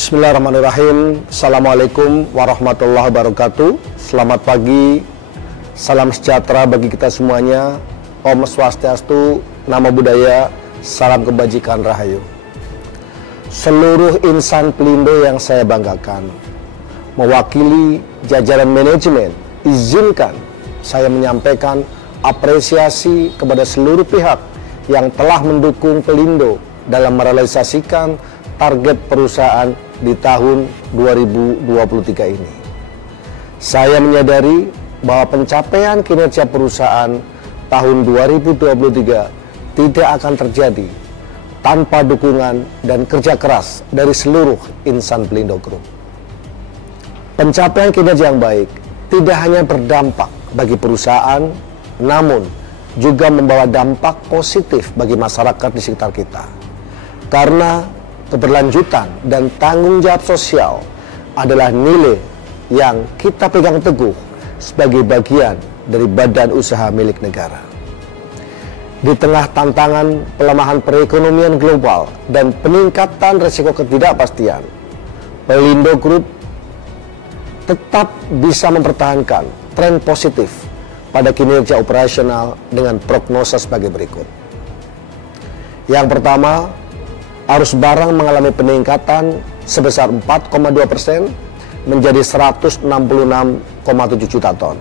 Bismillahirrahmanirrahim. Assalamualaikum warahmatullahi wabarakatuh. Selamat pagi, salam sejahtera bagi kita semuanya. Om Swastiastu, Namo Buddhaya, salam kebajikan rahayu. Seluruh insan Pelindo yang saya banggakan, mewakili jajaran manajemen, izinkan saya menyampaikan apresiasi kepada seluruh pihak yang telah mendukung Pelindo dalam merealisasikan target perusahaan di tahun 2023 ini. Saya menyadari bahwa pencapaian kinerja perusahaan tahun 2023 tidak akan terjadi tanpa dukungan dan kerja keras dari seluruh insan Pelindo Group. Pencapaian kinerja yang baik tidak hanya berdampak bagi perusahaan, namun juga membawa dampak positif bagi masyarakat di sekitar kita. Karena keberlanjutan dan tanggung jawab sosial adalah nilai yang kita pegang teguh sebagai bagian dari badan usaha milik negara. Di tengah tantangan pelemahan perekonomian global dan peningkatan risiko ketidakpastian, Pelindo Group tetap bisa mempertahankan tren positif pada kinerja operasional dengan prognosa sebagai berikut. Yang pertama, arus barang mengalami peningkatan sebesar 4,2% menjadi 166,7 juta ton.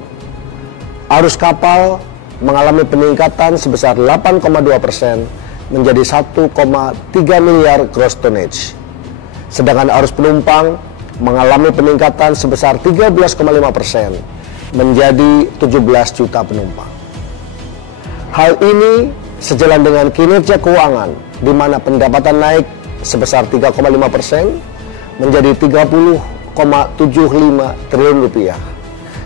Arus kapal mengalami peningkatan sebesar 8,2% menjadi 1,3 miliar gross tonnage. Sedangkan arus penumpang mengalami peningkatan sebesar 13,5% menjadi 17 juta penumpang. Hal ini sejalan dengan kinerja keuangan di mana pendapatan naik sebesar 3,5% menjadi 30,75 triliun rupiah.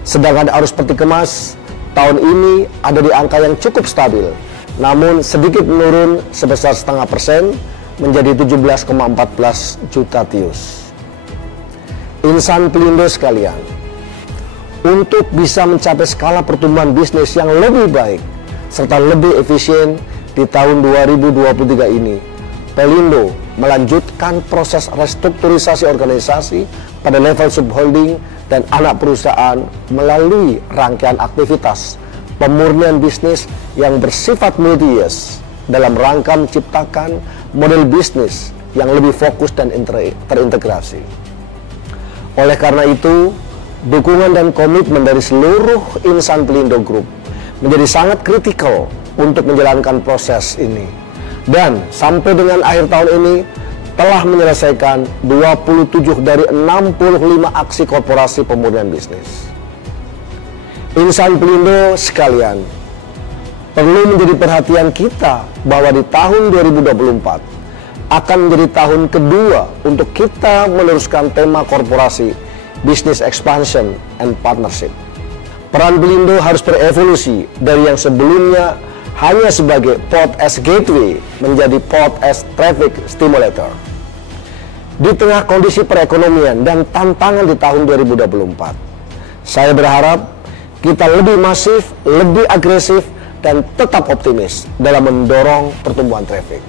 Sedangkan arus peti kemas tahun ini ada di angka yang cukup stabil, namun sedikit menurun sebesar 0,5% menjadi 17,14 juta TEUs. Insan Pelindo sekalian, untuk bisa mencapai skala pertumbuhan bisnis yang lebih baik serta lebih efisien di tahun 2023 ini, Pelindo melanjutkan proses restrukturisasi organisasi pada level subholding dan anak perusahaan melalui rangkaian aktivitas pemurnian bisnis yang bersifat multi-years dalam rangka menciptakan model bisnis yang lebih fokus dan terintegrasi. Oleh karena itu, dukungan dan komitmen dari seluruh insan Pelindo Group menjadi sangat kritikal untuk menjalankan proses ini. Dan sampai dengan akhir tahun ini telah menyelesaikan 27 dari 65 aksi korporasi pemurnian bisnis. Insan Pelindo sekalian, perlu menjadi perhatian kita bahwa di tahun 2024 akan menjadi tahun kedua untuk kita meneruskan tema korporasi Business Expansion and Partnership. Peran Pelindo harus berevolusi dari yang sebelumnya hanya sebagai port as gateway menjadi port as traffic stimulator. Di tengah kondisi perekonomian dan tantangan di tahun 2024, saya berharap kita lebih masif, lebih agresif, dan tetap optimis dalam mendorong pertumbuhan traffic.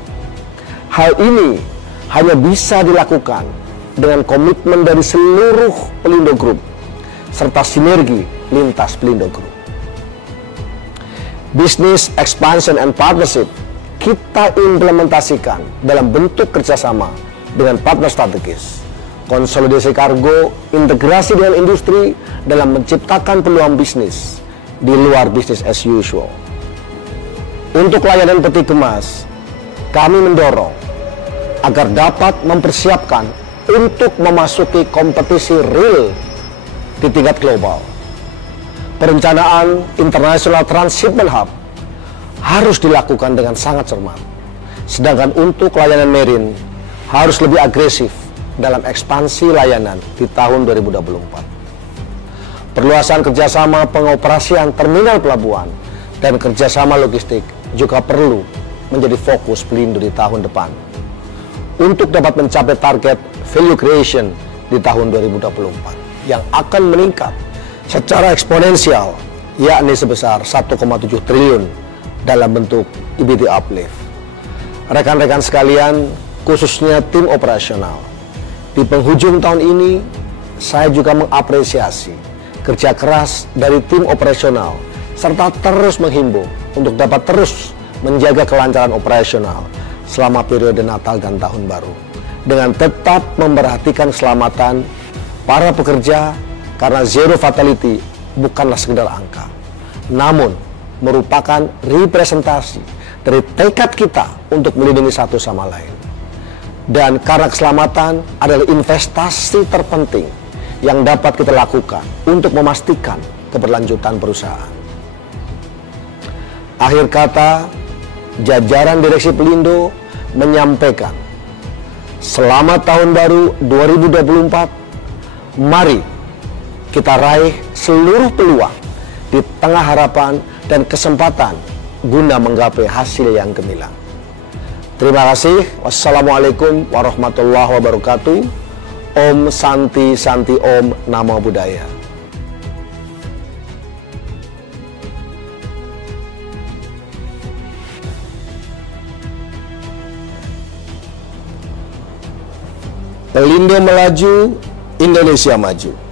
Hal ini hanya bisa dilakukan dengan komitmen dari seluruh Pelindo Group serta sinergi lintas Pelindo Group. Business Expansion and Partnership kita implementasikan dalam bentuk kerjasama dengan partner strategis, konsolidasi kargo, integrasi dengan industri dalam menciptakan peluang bisnis di luar business as usual. Untuk layanan peti kemas, kami mendorong agar dapat mempersiapkan untuk memasuki kompetisi real di tingkat global. Perencanaan International Transshipment Hub harus dilakukan dengan sangat cermat. Sedangkan untuk layanan marine harus lebih agresif dalam ekspansi layanan di tahun 2024. Perluasan kerjasama pengoperasian terminal pelabuhan dan kerjasama logistik juga perlu menjadi fokus Pelindo di tahun depan untuk dapat mencapai target value creation di tahun 2024 yang akan meningkat secara eksponensial, yakni sebesar 1,7 triliun dalam bentuk EBITDA uplift. Rekan-rekan sekalian, khususnya tim operasional, Di penghujung tahun ini, saya juga mengapresiasi kerja keras dari tim operasional serta terus menghimbau untuk dapat terus menjaga kelancaran operasional selama periode Natal dan Tahun Baru dengan tetap memperhatikan keselamatan para pekerja, karena zero fatality bukanlah sekedar angka, namun merupakan representasi dari tekad kita untuk melindungi satu sama lain. Dan karena keselamatan adalah investasi terpenting yang dapat kita lakukan untuk memastikan keberlanjutan perusahaan. Akhir kata, jajaran Direksi Pelindo menyampaikan, selamat Tahun Baru 2024, mari kita raih seluruh peluang di tengah harapan dan kesempatan guna menggapai hasil yang gemilang. Terima kasih. Wassalamualaikum warahmatullahi wabarakatuh. Om Santi Santi Om Namo Buddhaya. Pelindo melaju, Indonesia maju.